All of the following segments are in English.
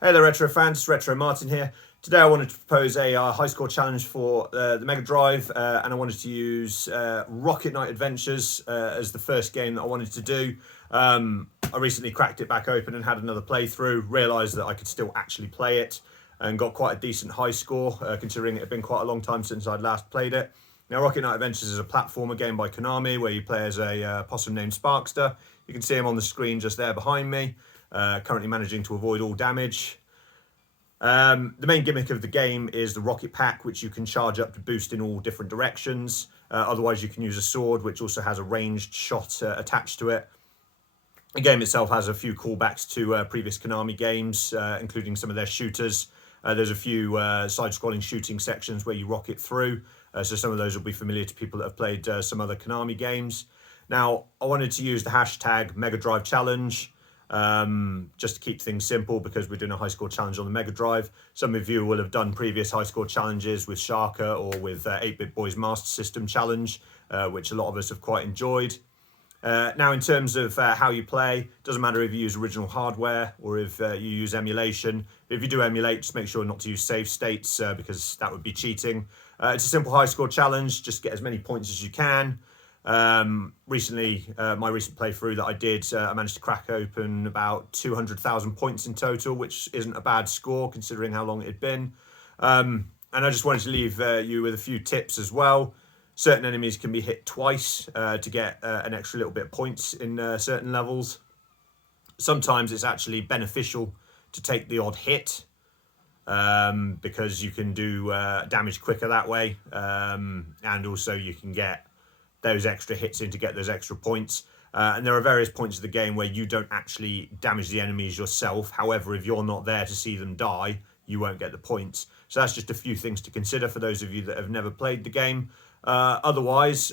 Hey there, Retro fans. Retro Martin here. Today I wanted to propose a high score challenge for the Mega Drive, and I wanted to use Rocket Knight Adventures as the first game that I wanted to do. I recently cracked it back open and had another playthrough, realised that I could still actually play it, and got quite a decent high score, considering it had been quite a long time since I'd last played it. Now, Rocket Knight Adventures is a platformer game by Konami where you play as a possum named Sparkster. You can see him on the screen just there behind me. Currently managing to avoid all damage. The main gimmick of the game is the rocket pack, which you can charge up to boost in all different directions. Otherwise, you can use a sword, which also has a ranged shot attached to it. The game itself has a few callbacks to previous Konami games, including some of their shooters. There's a few side-scrolling shooting sections where you rocket through, so some of those will be familiar to people that have played some other Konami games. Now, I wanted to use the hashtag Mega Drive Challenge, just to keep things simple because we're doing a high score challenge on the Mega Drive. Some of you will have done previous high score challenges with Sharka or with 8-Bit Boys Master System Challenge, which a lot of us have quite enjoyed. Now, in terms of how you play, doesn't matter if you use original hardware or if you use emulation. If you do emulate, just make sure not to use save states because that would be cheating. It's a simple high score challenge, just get as many points as you can. Recently, my recent playthrough that I did, I managed to crack open about 200,000 points in total, which isn't a bad score considering how long it had been. And I just wanted to leave you with a few tips as well. Certain enemies can be hit twice to get an extra little bit of points in certain levels. Sometimes it's actually beneficial to take the odd hit because you can do damage quicker that way, and also you can get those extra hits in to get those extra points. And there are various points of the game where you don't actually damage the enemies yourself. However, if you're not there to see them die, you won't get the points. So that's just a few things to consider for those of you that have never played the game. Otherwise,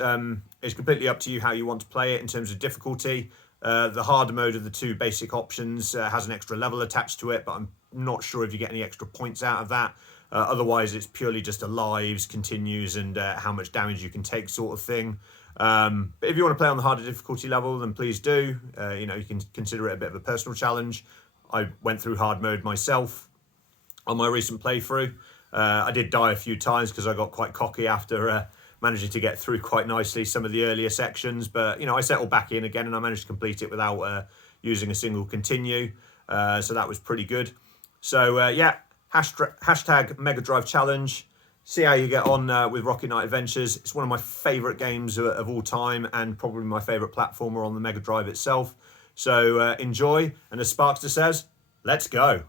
it's completely up to you how you want to play it in terms of difficulty. The harder mode of the two basic options has an extra level attached to it, but I'm not sure if you get any extra points out of that. Otherwise, it's purely just a lives, continues, and how much damage you can take sort of thing. But if you want to play on the harder difficulty level, then please do. You can consider it a bit of a personal challenge. I went through hard mode myself on my recent playthrough. I did die a few times because I got quite cocky after managing to get through quite nicely some of the earlier sections. But, I settled back in again and I managed to complete it without using a single continue. So that was pretty good. So, yeah. Hashtag Mega Drive Challenge. See how you get on with Rocket Knight Adventures. It's one of my favourite games of all time and probably my favourite platformer on the Mega Drive itself. So enjoy. And as Sparkster says, let's go.